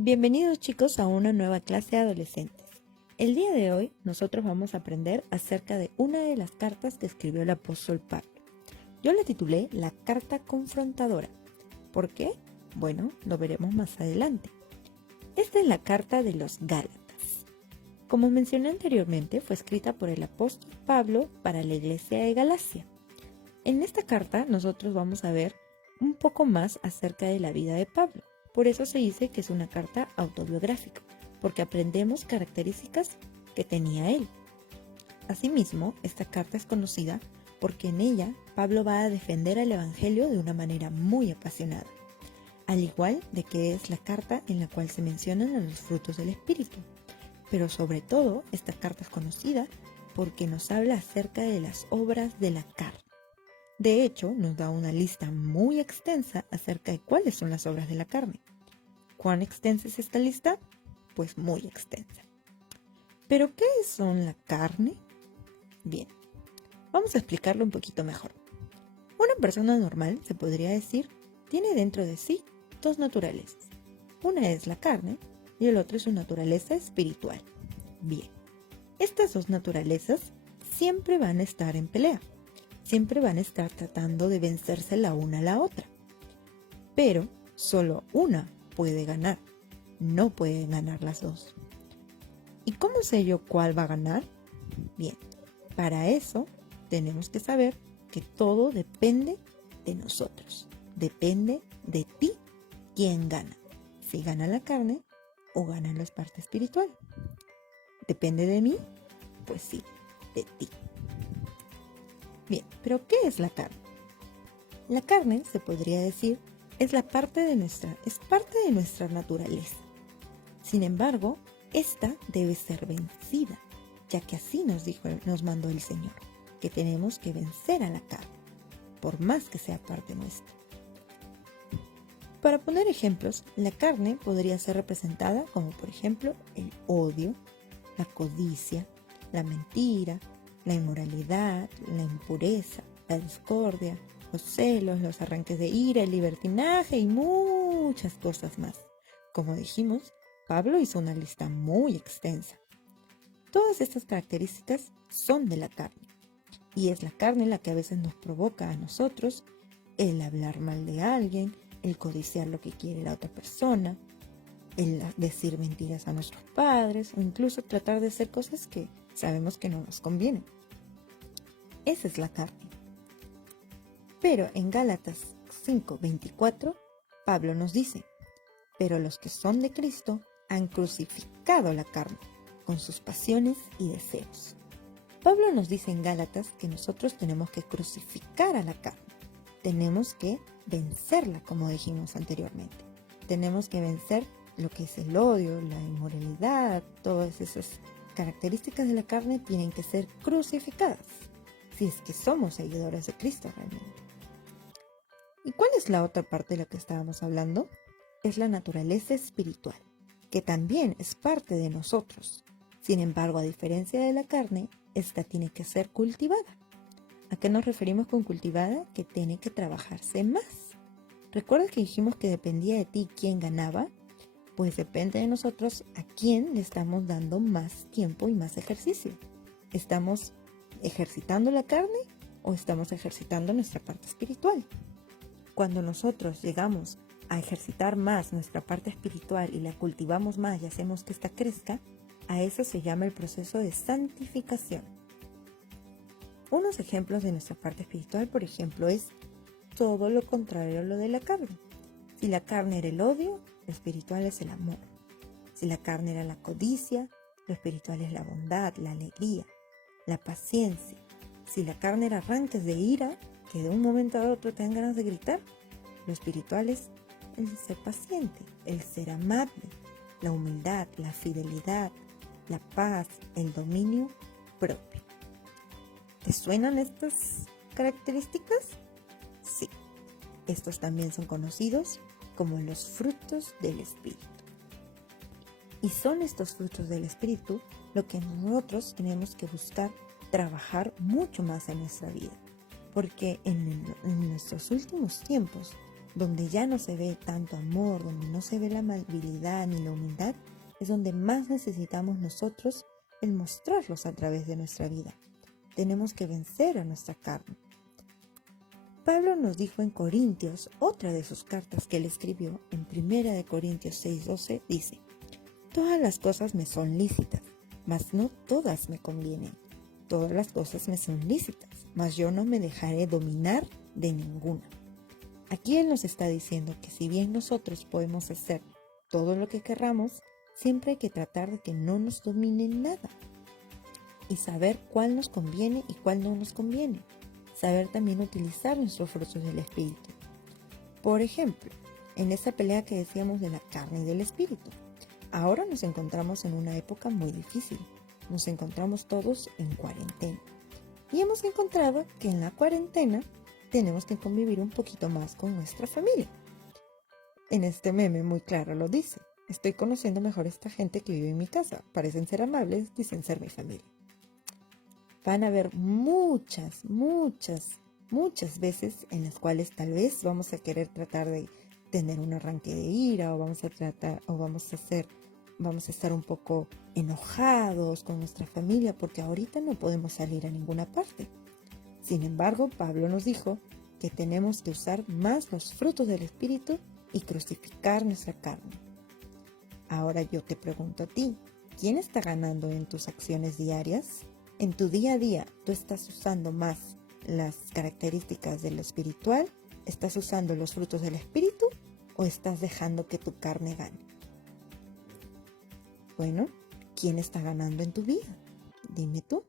Bienvenidos chicos a una nueva clase de adolescentes. El día de hoy nosotros vamos a aprender acerca de una de las cartas que escribió el apóstol Pablo. Yo la titulé La Carta Confrontadora. ¿Por qué? Bueno, lo veremos más adelante. Esta es la carta de los Gálatas. Como mencioné anteriormente, fue escrita por el apóstol Pablo para la iglesia de Galacia. En esta carta nosotros vamos a ver un poco más acerca de la vida de Pablo. Por eso se dice que es una carta autobiográfica, porque aprendemos características que tenía él. Asimismo, esta carta es conocida porque en ella Pablo va a defender el Evangelio de una manera muy apasionada, al igual de que es la carta en la cual se mencionan a los frutos del Espíritu. Pero sobre todo, esta carta es conocida porque nos habla acerca de las obras de la carne. De hecho, nos da una lista muy extensa acerca de cuáles son las obras de la carne. ¿Cuán extensa es esta lista? Pues muy extensa. ¿Pero qué son la carne? Bien, vamos a explicarlo un poquito mejor. Una persona normal, se podría decir, tiene dentro de sí dos naturalezas. Una es la carne y el otro es su naturaleza espiritual. Bien, estas dos naturalezas siempre van a estar en pelea. Siempre van a estar tratando de vencerse la una a la otra. Pero solo una puede ganar, no pueden ganar las dos. ¿Y cómo sé yo cuál va a ganar? Bien, para eso tenemos que saber que todo depende de nosotros. Depende de ti quién gana. Si gana la carne o gana la parte espiritual. ¿Depende de mí? Pues sí, de ti. Bien, pero ¿qué es la carne? La carne, se podría decir, es parte de nuestra naturaleza. Sin embargo, esta debe ser vencida, ya que así nos mandó el Señor, que tenemos que vencer a la carne, por más que sea parte nuestra. Para poner ejemplos, la carne podría ser representada como por ejemplo el odio, la codicia, la mentira, la inmoralidad, la impureza, la discordia, los celos, los arranques de ira, el libertinaje y muchas cosas más. Como dijimos, Pablo hizo una lista muy extensa. Todas estas características son de la carne, y es la carne la que a veces nos provoca a nosotros el hablar mal de alguien, el codiciar lo que quiere la otra persona, el decir mentiras a nuestros padres o incluso tratar de hacer cosas que sabemos que no nos convienen. Esa es la carne. Pero en Gálatas 5:24, Pablo nos dice, pero los que son de Cristo han crucificado la carne con sus pasiones y deseos. Pablo nos dice en Gálatas que nosotros tenemos que crucificar a la carne. Tenemos que vencerla, como dijimos anteriormente. Tenemos que vencer lo que es el odio, la inmoralidad, todas esas características de la carne tienen que ser crucificadas, si es que somos seguidores de Cristo realmente. ¿Y cuál es la otra parte de la que estábamos hablando? Es la naturaleza espiritual, que también es parte de nosotros. Sin embargo, a diferencia de la carne, esta tiene que ser cultivada. ¿A qué nos referimos con cultivada? Que tiene que trabajarse más. ¿Recuerdas que dijimos que dependía de ti quién ganaba? Pues depende de nosotros a quién le estamos dando más tiempo y más ejercicio. ¿Estamos ejercitando la carne o estamos ejercitando nuestra parte espiritual? Cuando nosotros llegamos a ejercitar más nuestra parte espiritual y la cultivamos más y hacemos que ésta crezca, a eso se llama el proceso de santificación. Unos ejemplos de nuestra parte espiritual, por ejemplo, es todo lo contrario a lo de la carne. Si la carne era el odio, lo espiritual es el amor. Si la carne era la codicia, lo espiritual es la bondad, la alegría, la paciencia. Si la carne era arranques de ira, que de un momento a otro te dan ganas de gritar, lo espiritual es el ser paciente, el ser amable, la humildad, la fidelidad, la paz, el dominio propio. ¿Te suenan estas características? Sí. Estos también son conocidos como los frutos del Espíritu. Y son estos frutos del Espíritu lo que nosotros tenemos que buscar trabajar mucho más en nuestra vida. Porque en nuestros últimos tiempos donde ya no se ve tanto amor, donde no se ve la amabilidad ni la humildad, es donde más necesitamos nosotros el mostrarlos a través de nuestra vida. Tenemos que vencer a nuestra carne. Pablo nos dijo en Corintios, otra de sus cartas que él escribió, en 1 Corintios 6:12, dice: todas las cosas me son lícitas, mas no todas me convienen. Todas las cosas me son lícitas, mas yo no me dejaré dominar de ninguna. Aquí él nos está diciendo que si bien nosotros podemos hacer todo lo que querramos, siempre hay que tratar de que no nos domine nada y saber cuál nos conviene y cuál no nos conviene. Saber también utilizar nuestros frutos del espíritu. Por ejemplo, en esa pelea que decíamos de la carne y del espíritu, ahora nos encontramos en una época muy difícil. Nos encontramos todos en cuarentena. Y hemos encontrado que en la cuarentena tenemos que convivir un poquito más con nuestra familia. En este meme muy claro lo dice: estoy conociendo mejor a esta gente que vive en mi casa. Parecen ser amables, dicen ser mi familia. Van a haber muchas veces en las cuales tal vez vamos a querer tratar de tener un arranque de ira, o vamos a estar un poco enojados con nuestra familia porque ahorita no podemos salir a ninguna parte. Sin embargo, Pablo nos dijo que tenemos que usar más los frutos del Espíritu y crucificar nuestra carne. Ahora yo te pregunto a ti, ¿quién está ganando en tus acciones diarias? En tu día a día, ¿tú estás usando más las características de lo espiritual? ¿Estás usando los frutos del Espíritu? ¿O estás dejando que tu carne gane? Bueno, ¿quién está ganando en tu vida? Dime tú.